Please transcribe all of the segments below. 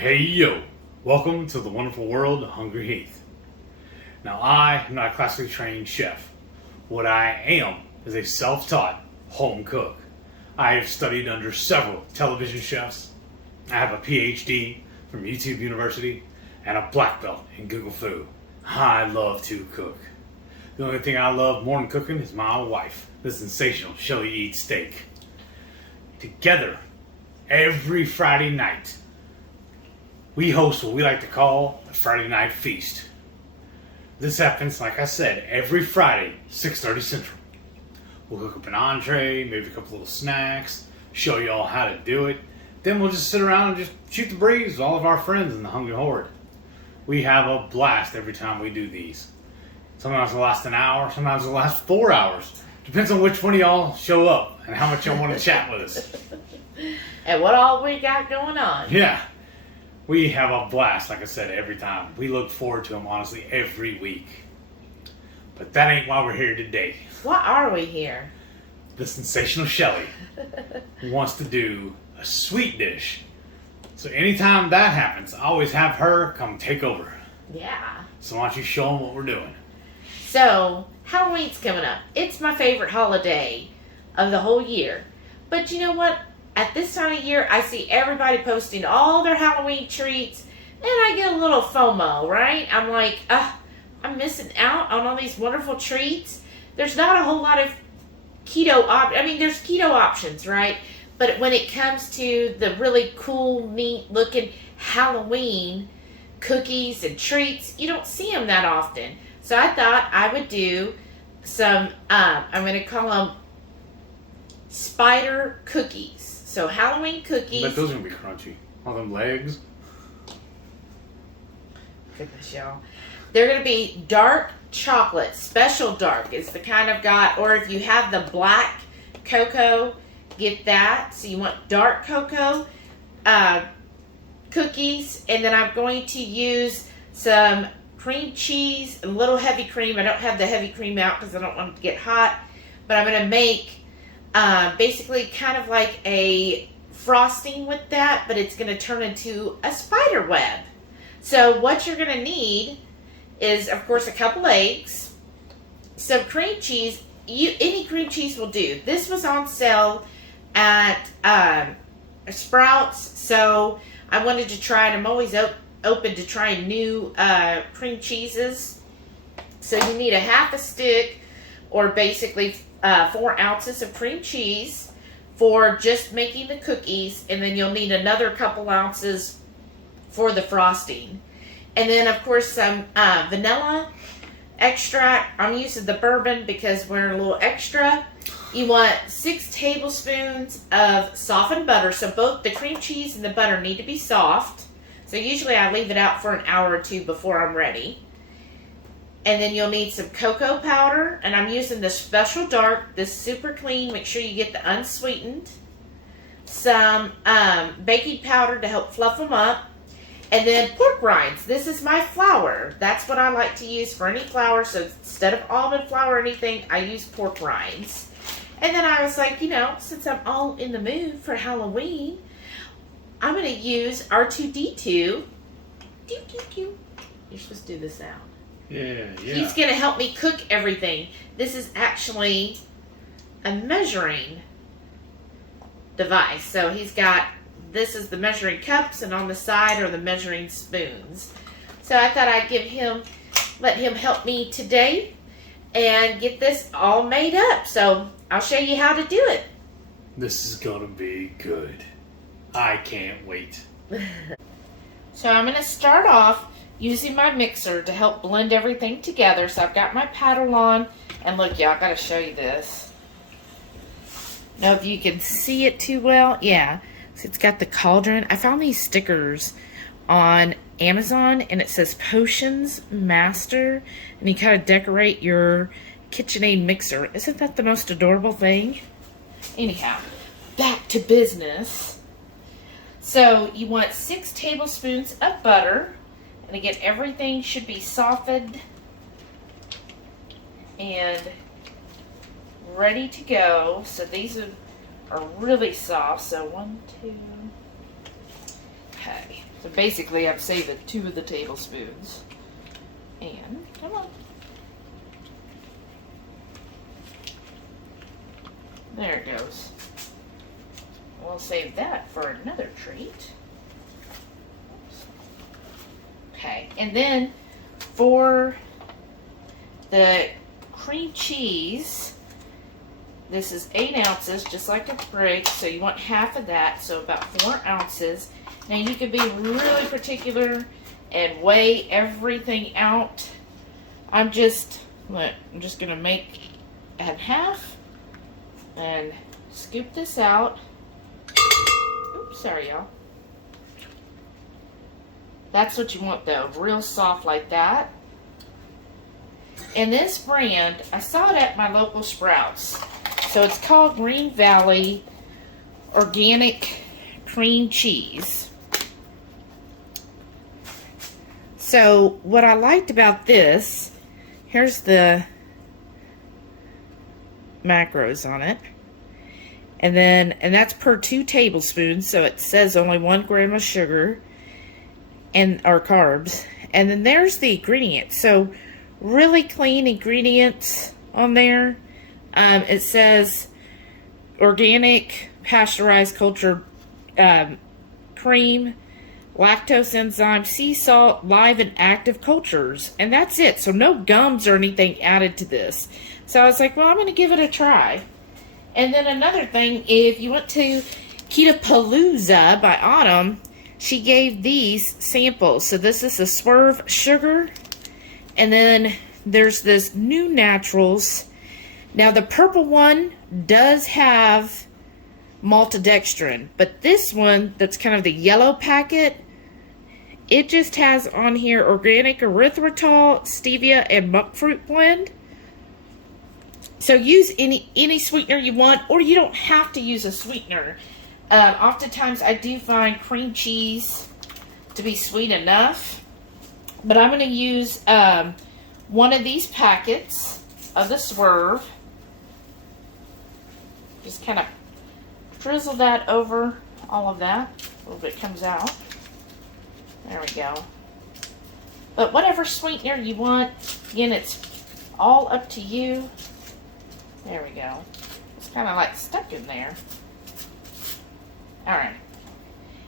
Hey yo, welcome to the wonderful world of HungryHeath. Now I am not a classically trained chef. What I am is a self-taught home cook. I have studied under several television chefs. I have a PhD from YouTube University and a black belt in Google Food. I love to cook. The only thing I love more than cooking is my wife, the sensational Shelly eats steak. Together, every Friday night, we host what we like to call the Friday Night Feast. This happens, like I said, every Friday, 6:30 Central. We'll cook up an entree, maybe a couple little snacks, show you all how to do it. Then we'll just sit around and just shoot the breeze with all of our friends in the Hungry Horde. We have a blast every time we do these. Sometimes it'll last an hour, sometimes it'll last 4 hours. Depends on which one of y'all show up and how much y'all want to chat with us. And what all we got going on. Yeah. We have a blast, like I said, every time. We look forward to them, honestly, every week. But that ain't why we're here today. Why are we here? The sensational Shelly wants to do a sweet dish. So anytime that happens, I always have her come take over. Yeah. So why don't you show them what we're doing? So, Halloween's coming up. It's my favorite holiday of the whole year. But you know what? At this time of year, I see everybody posting all their Halloween treats, and I get a little FOMO, right? I'm like, I'm missing out on all these wonderful treats. There's not a whole lot of there's keto options, right? But when it comes to the really cool, neat-looking Halloween cookies and treats, you don't see them that often. So I thought I would do some, I'm going to call them spider cookies. So Halloween cookies. Bet those are going to be crunchy. All them legs. Goodness, y'all. They're going to be dark chocolate. Special dark is the kind I've got. Or if you have the black cocoa, get that. So you want dark cocoa cookies. And then I'm going to use some cream cheese, a little heavy cream. I don't have the heavy cream out because I don't want it to get hot. But I'm going to make basically kind of like a frosting with that, but it's going to turn into a spider web. So what you're going to need is, of course, a couple eggs, some cream cheese. Any cream cheese will do. This was on sale at Sprouts, so I wanted to try it. I'm always open to trying new cream cheeses. So you need a half a stick, or basically 4 ounces of cream cheese for just making the cookies, and then you'll need another couple ounces for the frosting. And then, of course, some vanilla extract. I'm using the bourbon because we're a little extra. You want 6 tablespoons of softened butter. So both the cream cheese and the butter need to be soft. So usually I leave it out for an hour or two before I'm ready. And then you'll need some cocoa powder, and I'm using the Special Dark, this super clean. Make sure you get the unsweetened. Some baking powder to help fluff them up. And then pork rinds. This is my flour. That's what I like to use for any flour. So instead of almond flour or anything, I use pork rinds. And then I was like, since I'm all in the mood for Halloween, I'm going to use R2-D2. You're supposed to do this out. Yeah. He's going to help me cook everything. This is actually a measuring device. So this is the measuring cups, and on the side are the measuring spoons. So I thought I'd let him help me today and get this all made up. So I'll show you how to do it. This is going to be good. I can't wait. So I'm going to start off using my mixer to help blend everything together. So I've got my paddle on, and look, y'all, I've got to show you this. Know if you can see it too well. Yeah, so it's got the cauldron. I found these stickers on Amazon, and it says Potions Master, and you kind of decorate your KitchenAid mixer. Isn't that the most adorable thing? Anyhow, back to business. So you want 6 tablespoons of butter. And again, everything should be softened and ready to go. So these are really soft. So 1, 2. Okay. So basically I'm saving 2 of the tablespoons. And, come on. There it goes. We'll save that for another treat. Oops. Okay, and then for the cream cheese, this is 8 ounces, just like a brick, so you want half of that, so about 4 ounces. Now you can be really particular and weigh everything out. I'm just gonna make at half and scoop this out. Oops, sorry y'all. That's what you want though, real soft like that. And this brand, I saw it at my local Sprouts. So it's called Green Valley Organic Cream Cheese. So what I liked about this, here's the macros on it. And that's per 2 tablespoons, so it says only 1 gram of sugar or carbs. And then there's the ingredients. So really clean ingredients on there. It says organic pasteurized cultured cream, lactose enzyme, sea salt, live and active cultures, and that's it. So no gums or anything added to this. So I was like, well, I'm going to give it a try. And then another thing, if you went to Keto by Autumn, she gave these samples. So this is the Swerve Sugar, and then there's this New Naturals. Now the purple one does have maltodextrin, but this one that's kind of the yellow packet, it just has on here organic erythritol, stevia, and monk fruit blend. So use any sweetener you want, or you don't have to use a sweetener. Oftentimes I do find cream cheese to be sweet enough, but I'm going to use one of these packets of the Swerve. Just kind of drizzle that over all of that. A little bit comes out. There we go. But whatever sweetener you want, again, it's all up to you. There we go. It's kind of like stuck in there. Alright.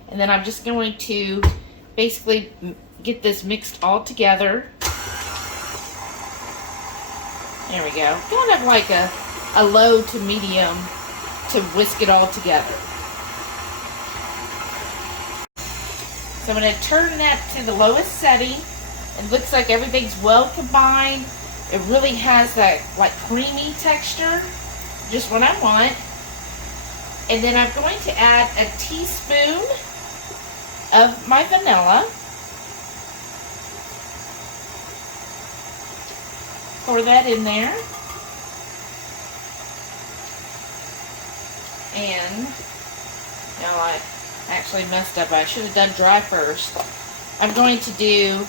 And then I'm just going to basically get this mixed all together. There we go. Kind of like a low to medium to whisk it all together. So I'm going to turn that to the lowest setting. It looks like everything's well combined. It really has that like creamy texture, just what I want. And then I'm going to add a teaspoon of my vanilla. Pour that in there. And now I actually messed up. I should have done dry first. I'm going to do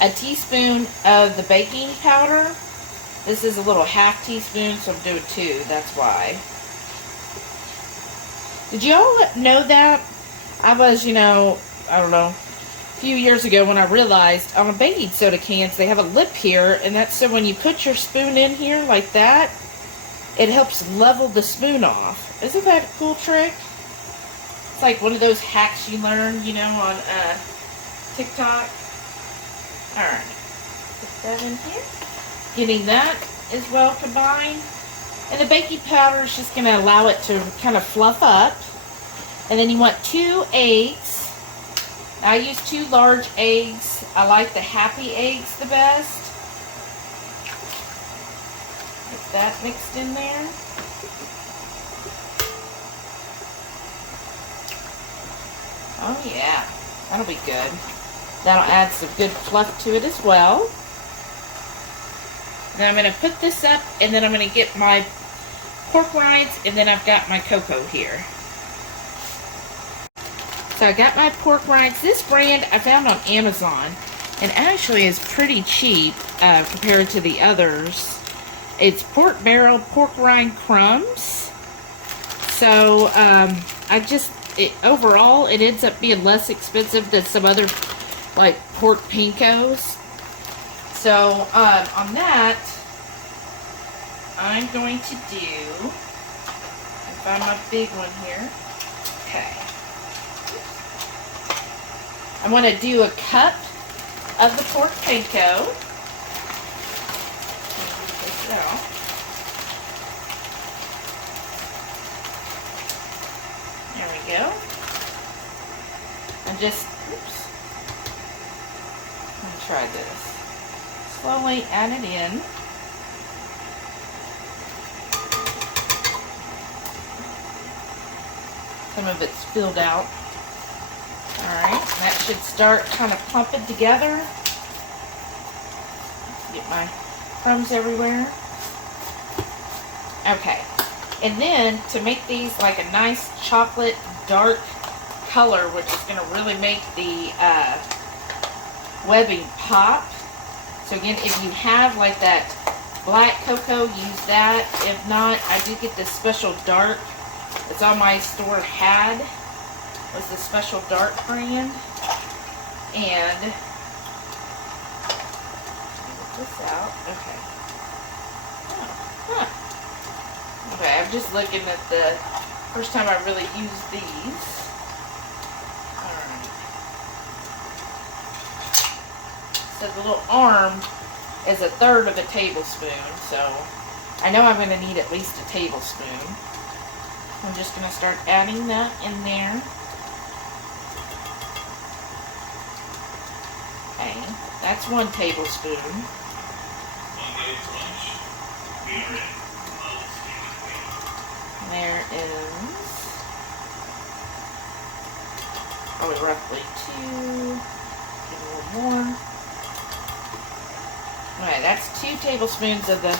a teaspoon of the baking powder. This is a little half teaspoon, so I'm doing 2. That's why. Did you all know that? I was, I don't know, a few years ago when I realized on a baking soda cans they have a lip here, and that's so when you put your spoon in here like that, it helps level the spoon off. Isn't that a cool trick? It's like one of those hacks you learn, on TikTok. Alright. Put that in here. Getting that as well combined. And the baking powder is just going to allow it to kind of fluff up. And then you want 2 eggs. I use 2 large eggs. I like the happy eggs the best. Get that mixed in there. Oh yeah, that'll be good. That'll add some good fluff to it as well. Then I'm going to put this up, and then I'm going to get my pork rinds, and then I've got my cocoa here. So I got my pork rinds. This brand I found on Amazon, and actually is pretty cheap compared to the others. It's pork barrel pork rind crumbs. So I just overall it ends up being less expensive than some other like pork pinkos. So on that, I'm going to do, find my big one here. Okay. I want to do a cup of the pork panko. Get this out. There we go. And just, oops. Let me try this. Slowly add it in. Some of it's filled out. Alright, that should start kind of clumping together. Get my crumbs everywhere. Okay, and then to make these like a nice chocolate dark color, which is going to really make the webbing pop. So again, if you have like that black cocoa, use that. If not, I do get this special dark. It's on my store had. Was the special dark brand. And get this out. Okay. Okay, I'm just looking at the first time I really used these. Alright. So the little arm is 1/3 of a tablespoon, so I know I'm going to need at least a tablespoon. I'm just going to start adding that in there. Okay, that's 1 tablespoon. There is probably roughly 2. Get a little more. Alright, that's 2 tablespoons of the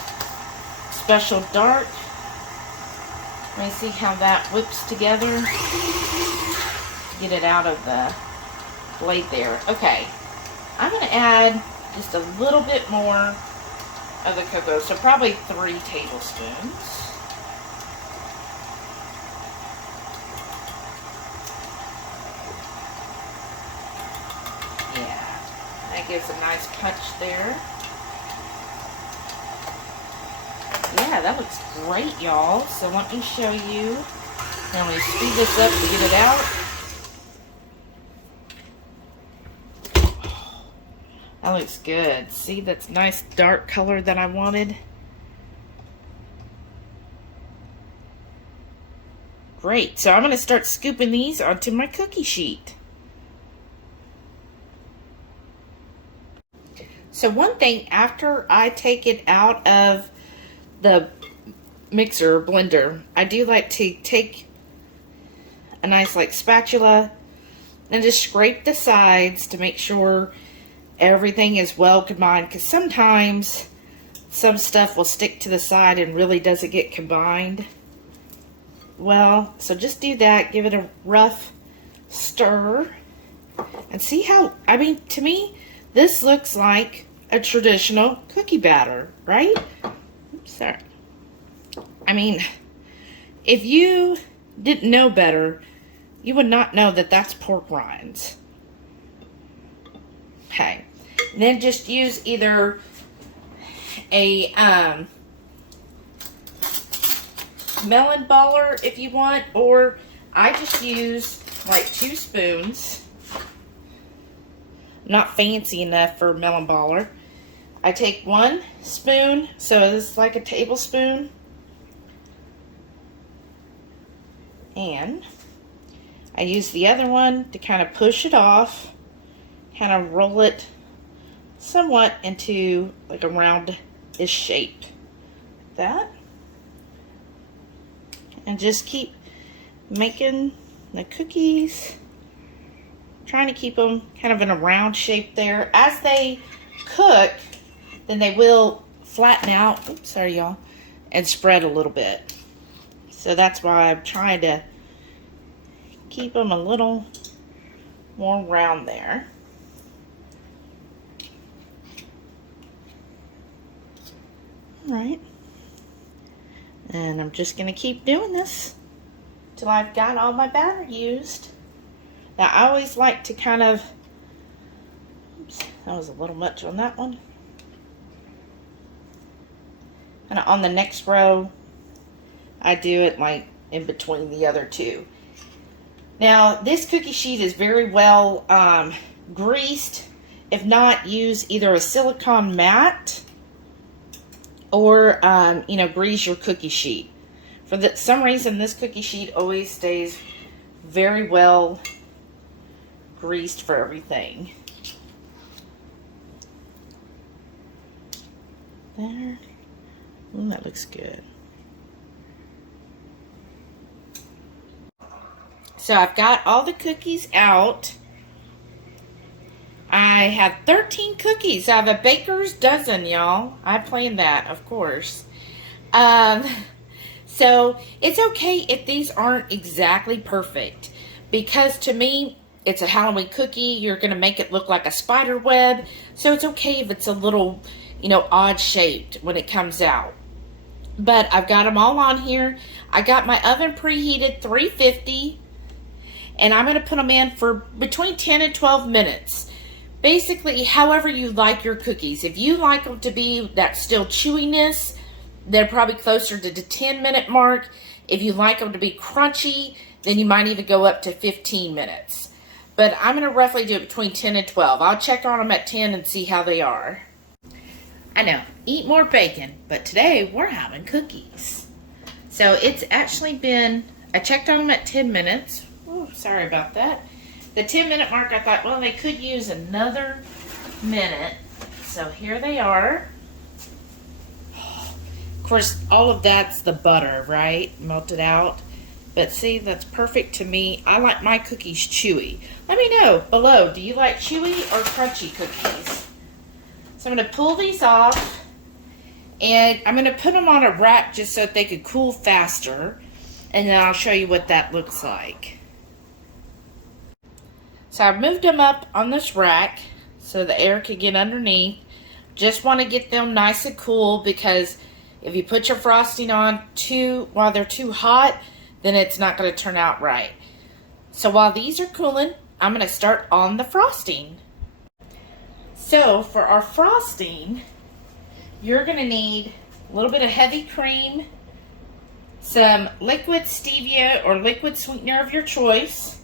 special dark. Let me see how that whips together. Get it out of the blade there. Okay. I'm going to add just a little bit more of the cocoa. So probably 3 tablespoons. Yeah. That gives a nice punch there. Yeah, that looks great, y'all. So let me show you. Now let me speed this up to get it out. That looks good. See, that's nice dark color that I wanted. Great. So I'm going to start scooping these onto my cookie sheet. So one thing, after I take it out of the mixer or blender, I do like to take a nice like spatula and just scrape the sides to make sure everything is well combined, because sometimes some stuff will stick to the side and really doesn't get combined well. So just do that, give it a rough stir, and see how, I mean, to me this looks like a traditional cookie batter, right? Oops, sorry. I mean, if you didn't know better, you would not know that that's pork rinds. Okay. And then just use either a melon baller if you want, or I just use like 2 spoons. Not fancy enough for a melon baller. I take 1 spoon, so it's like a tablespoon, and I use the other one to kind of push it off, kind of roll it somewhat into like a round-ish shape. Like that. And just keep making the cookies, trying to keep them kind of in a round shape there. As they cook, then they will flatten out, oops, sorry y'all, and spread a little bit. So that's why I'm trying to keep them a little more round there. All right. And I'm just going to keep doing this. till I've got all my batter used. Now I always like to kind of, oops, that was a little much on that one. And on the next row, I do it like in between the other two. Now this cookie sheet is very well greased. If not, use either a silicone mat or grease your cookie sheet. For some reason, this cookie sheet always stays very well greased for everything. There. Ooh, that looks good. So I've got all the cookies out. I have 13 cookies. I have a baker's dozen, y'all. I planned that, of course. So it's okay if these aren't exactly perfect, because to me, it's a Halloween cookie. You're going to make it look like a spider web. So it's okay if it's a little, odd shaped when it comes out. But I've got them all on here. I got my oven preheated 350, and I'm going to put them in for between 10 and 12 minutes. Basically, however you like your cookies. If you like them to be that still chewiness, they're probably closer to the 10-minute mark. If you like them to be crunchy, then you might even go up to 15 minutes. But I'm going to roughly do it between 10 and 12. I'll check on them at 10 and see how they are. I know, eat more bacon, but today we're having cookies. So it's actually been, I checked on them at 10 minutes. Oh, sorry about that. The 10-minute mark, I thought, well, they could use another minute. So here they are. Of course, all of that's the butter, right? Melted out. But see, that's perfect to me. I like my cookies chewy. Let me know below, do you like chewy or crunchy cookies? So I'm going to pull these off. And I'm going to put them on a rack just so that they could cool faster. And then I'll show you what that looks like. So I moved them up on this rack so the air could get underneath. Just want to get them nice and cool, because if you put your frosting on while they're too hot, then it's not going to turn out right. So while these are cooling, I'm going to start on the frosting. So for our frosting, you're going to need a little bit of heavy cream, some liquid stevia or liquid sweetener of your choice,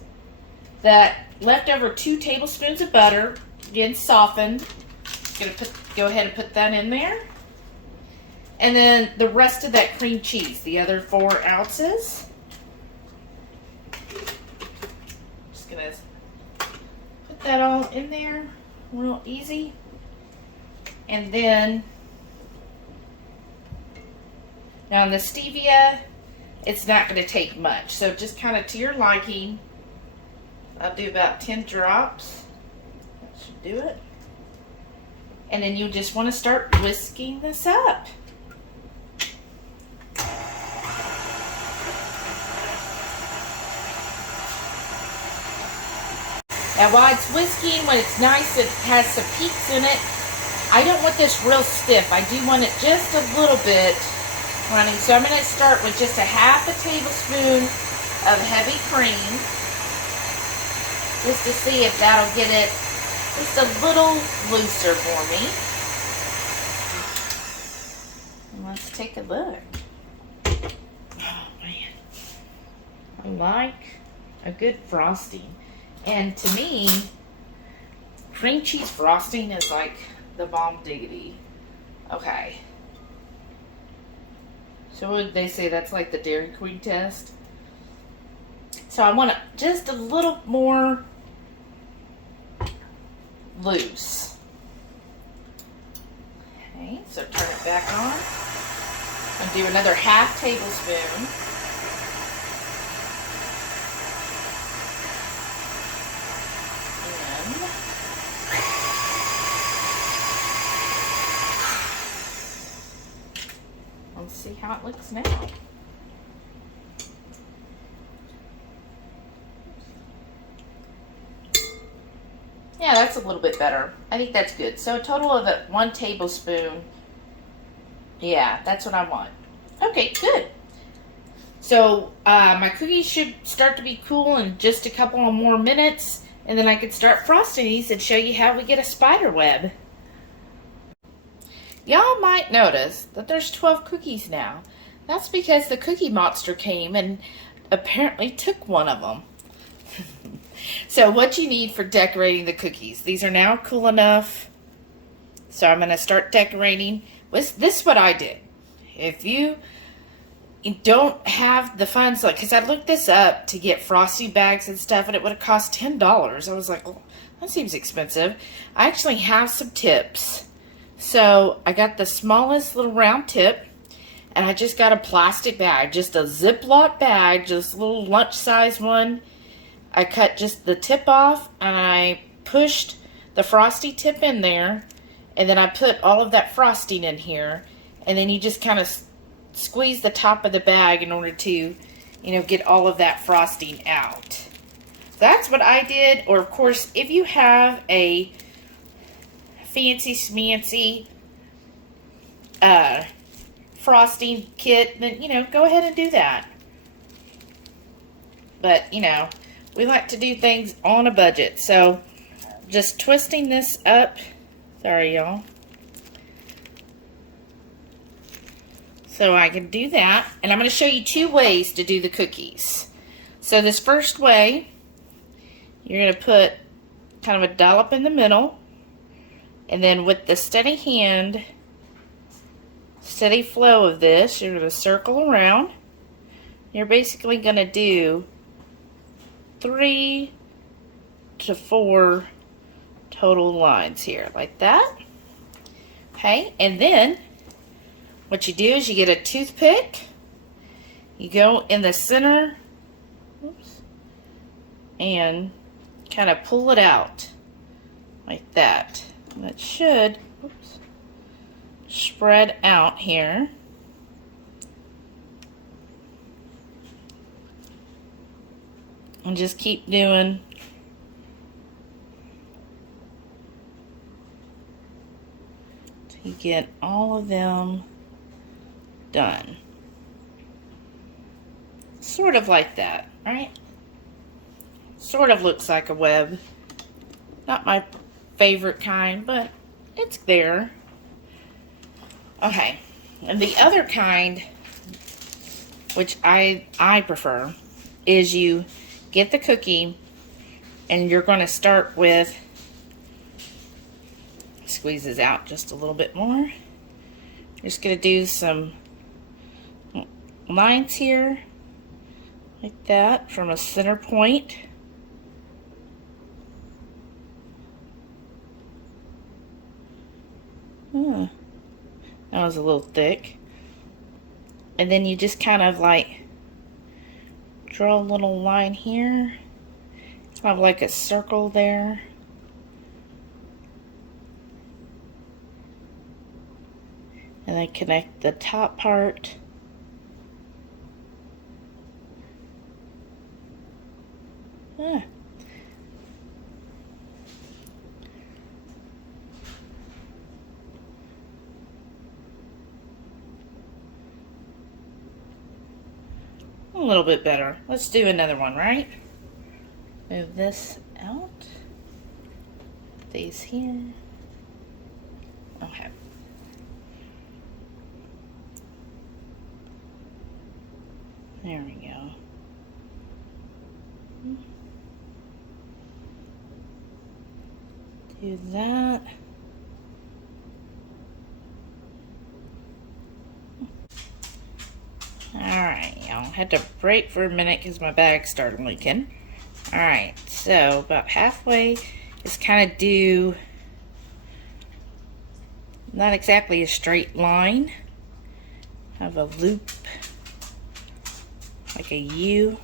that leftover 2 tablespoons of butter, again softened. Go ahead and put that in there. And then the rest of that cream cheese, the other 4 ounces. Just gonna put that all in there real easy. And then, now on the stevia, it's not going to take much. So just kind of to your liking. I'll do about 10 drops. That should do it. And then you just want to start whisking this up. Now while it's whisking, when it's nice, it has some peaks in it. I don't want this real stiff. I do want it just a little bit running. So I'm going to start with just a half a tablespoon of heavy cream, just to see if that'll get it just a little looser for me. And let's take a look. Oh man, I like a good frosting. And to me, cream cheese frosting is like the bomb diggity. Okay. So what did they say? That's like the Dairy Queen test. So I want it just a little more loose. Okay, so turn it back on. And do another half tablespoon. Let's see how it looks now. Yeah, that's a little bit better. I think that's good. So a total of 1 tablespoon. Yeah, that's what I want. Okay, good. So my cookies should start to be cool in just a couple of more minutes, and then I can start frosting these and show you how we get a spider web. Y'all might notice that there's 12 cookies now. That's because the Cookie Monster came and apparently took one of them. So what you need for decorating the cookies. These are now cool enough. So I'm going to start decorating. This is what I did. If you don't have the funds, like, because I looked this up to get frosty bags and stuff, and it would have cost $10. I was like, well, that seems expensive. I actually have some tips. So I got the smallest little round tip, and I just got a plastic bag, just a Ziploc bag, just a little lunch size one. I cut just the tip off, and I pushed the frosty tip in there, and then I put all of that frosting in here, and then you just kind of squeeze the top of the bag in order to, you know, get all of that frosting out. That's what I did. Or of course, if you have a fancy schmancy frosting kit, then, you know, go ahead and do that. But, you know, we like to do things on a budget. So just twisting this up. Sorry, y'all. So I can do that, and I'm going to show you 2 ways to do the cookies. So this first way, you're going to put kind of a dollop in the middle, and then with the steady hand, steady flow of this, you're going to circle around. You're basically going to do 3 to 4 total lines here, like that. Okay, and then what you do is you get a toothpick, you go in the center, oops, and kind of pull it out like that. And it should, oops, spread out here. And just keep doing till you get all of them done. Sort of like that, right? Sort of looks like a web. Not my favorite kind, but it's there. Okay, and the other kind, which I prefer, is you get the cookie and you're going to start with, squeeze this out just a little bit more. You're just going to do some lines here like that from a center point. That was a little thick. And then you just kind of like draw a little line here, kind of like a circle there. And then connect the top part. Ah. A little bit better. Let's do another one, right? Move this out. These here. Okay. There we go. Do that. Alright, y'all. Had to break for a minute because my bag started leaking. Alright, so about halfway, just kind of do not exactly a straight line. Have a loop, like a U.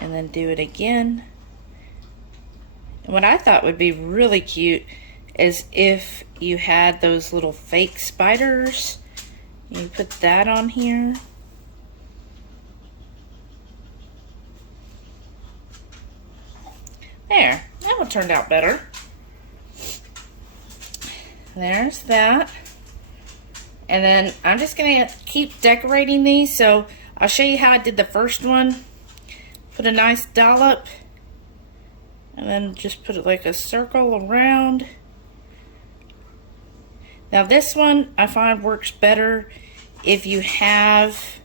And then do it again. And what I thought would be really cute is if you had those little fake spiders. You put that on here. There, that one turned out better. There's that. And then I'm just going to keep decorating these. So I'll show you how I did the first one. Put a nice dollop. And then just put it like a circle around. Now this one I find works better if you have...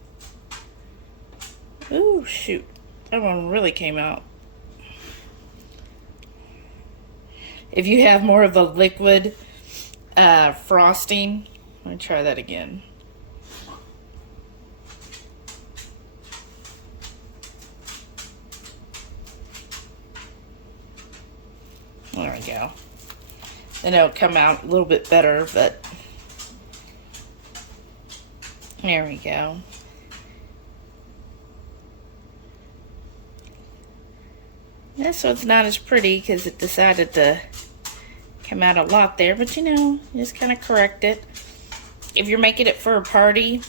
Ooh, shoot. That one really came out. If you have more of a liquid frosting. Let me try that again. There we go. Then it'll come out a little bit better, but there we go. This one's not as pretty because it decided to come out a lot there, but you know, just kind of correct it. If you're making it for a party,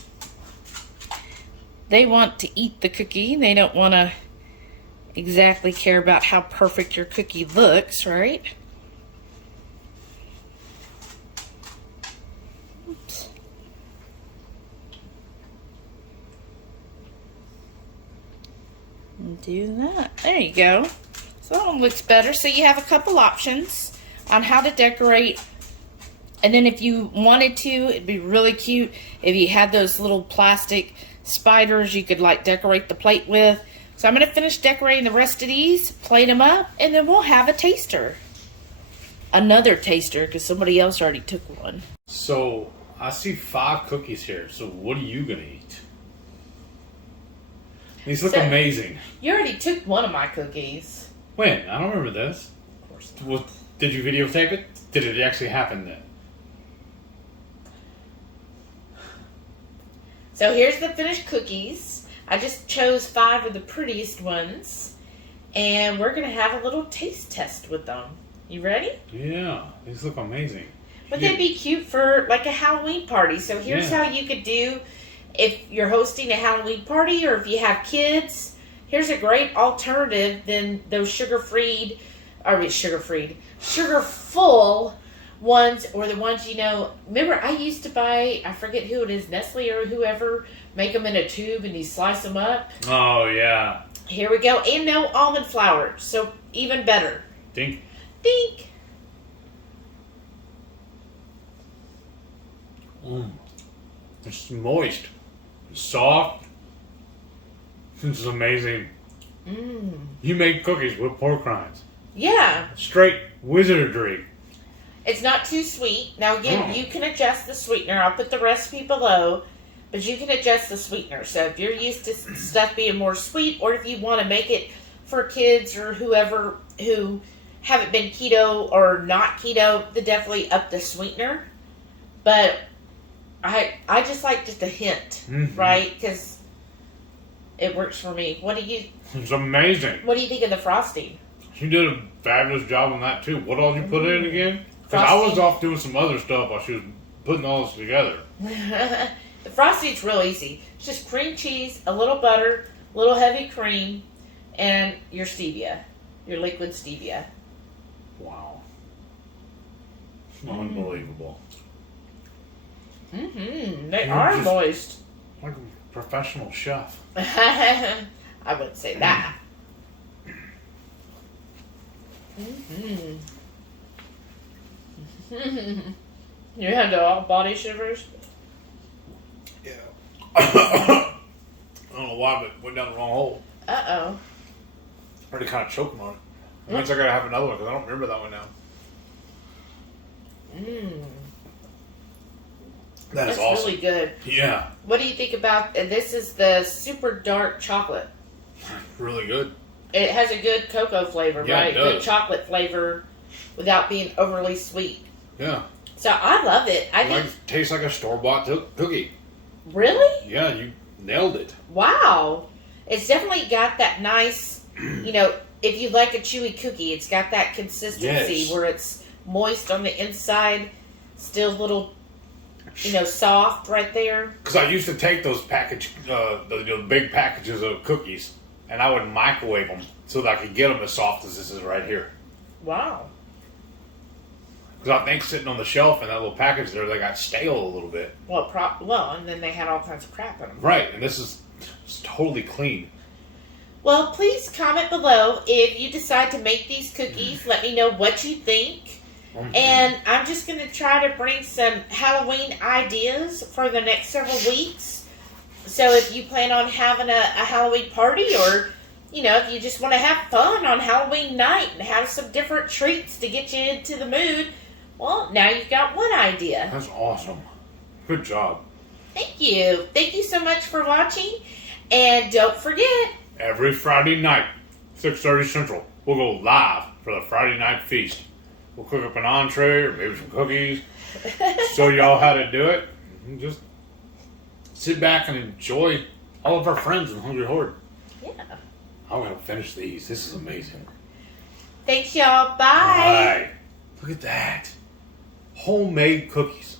they want to eat the cookie. They don't want to exactly care about how perfect your cookie looks, right? Oops. And do that. There you go. So that one looks better. So you have a couple options on how to decorate. And then if you wanted to, it'd be really cute if you had those little plastic spiders you could like decorate the plate with. So I'm going to finish decorating the rest of these, plate them up, and then we'll have a taster. Another taster, because somebody else already took one. So, I see 5 cookies here. So, what are you going to eat? These look amazing. You already took one of my cookies. When? I don't remember this. Of course not. Did you videotape it? Did it actually happen then? So, here's the finished cookies. I just chose 5 of the prettiest ones, and we're going to have a little taste test with them. You ready? Yeah, these look amazing. But they'd be cute for like a Halloween party. So here's how you could do if you're hosting a Halloween party or if you have kids. Here's a great alternative than those sugar-full ones, or the ones, you know, remember I used to buy, I forget who it is, Nestle or whoever, make them in a tube and you slice them up. Oh, yeah. Here we go. And no almond flour, so even better. Dink. Dink. It's moist. It's soft. This is amazing. You make cookies with pork rinds. Yeah. Straight wizardry. It's not too sweet. Now, again, you can adjust the sweetener. I'll put the recipe below, but you can adjust the sweetener. So if you're used to stuff being more sweet, or if you want to make it for kids or whoever who haven't been keto or not keto, then definitely up the sweetener. But I just like just a hint, right? Because it works for me. It's amazing. What do you think of the frosting? She did a fabulous job on that, too. What all did you put in again? Because I was off doing some other stuff while she was putting all this together. The frosting's real easy. It's just cream cheese, a little butter, a little heavy cream, and your stevia, your liquid stevia. Wow. Unbelievable. They are moist. Like a professional chef. I wouldn't say that. You had the all body shivers? Yeah. I don't know why, but it went down the wrong hole. Uh-oh. I already kind of choking on it. It means I gotta have another one because I don't remember that one now. That's awesome. Really good. Yeah. What do you think about, this is the super dark chocolate. Really good. It has a good cocoa flavor, right? Good chocolate flavor without being overly sweet. Yeah. So I love it. I think it tastes like a store-bought cookie. Really? Yeah, you nailed it. Wow. It's definitely got that nice, you know, if you like a chewy cookie, it's got that consistency where it's moist on the inside, still a little, you know, soft right there. Because I used to take those the big packages of cookies, and I would microwave them so that I could get them as soft as this is right here. Wow. Because I think sitting on the shelf in that little package there, they got stale a little bit. Well, and then they had all kinds of crap in them. Right, and this is totally clean. Well, please comment below if you decide to make these cookies. Let me know what you think. And I'm just going to try to bring some Halloween ideas for the next several weeks. So if you plan on having a Halloween party, or, you know, if you just want to have fun on Halloween night and have some different treats to get you into the mood, well, now you've got one idea. That's awesome. Good job. Thank you. Thank you so much for watching. And don't forget, every Friday night, 6:30 Central, we'll go live for the Friday night feast. We'll cook up an entree or maybe some cookies, show y'all how to do it, and just sit back and enjoy all of our friends in the Hungry Horde. Yeah. I'm going to finish these. This is amazing. Thanks, y'all. Bye. Bye. Look at that. Homemade cookies.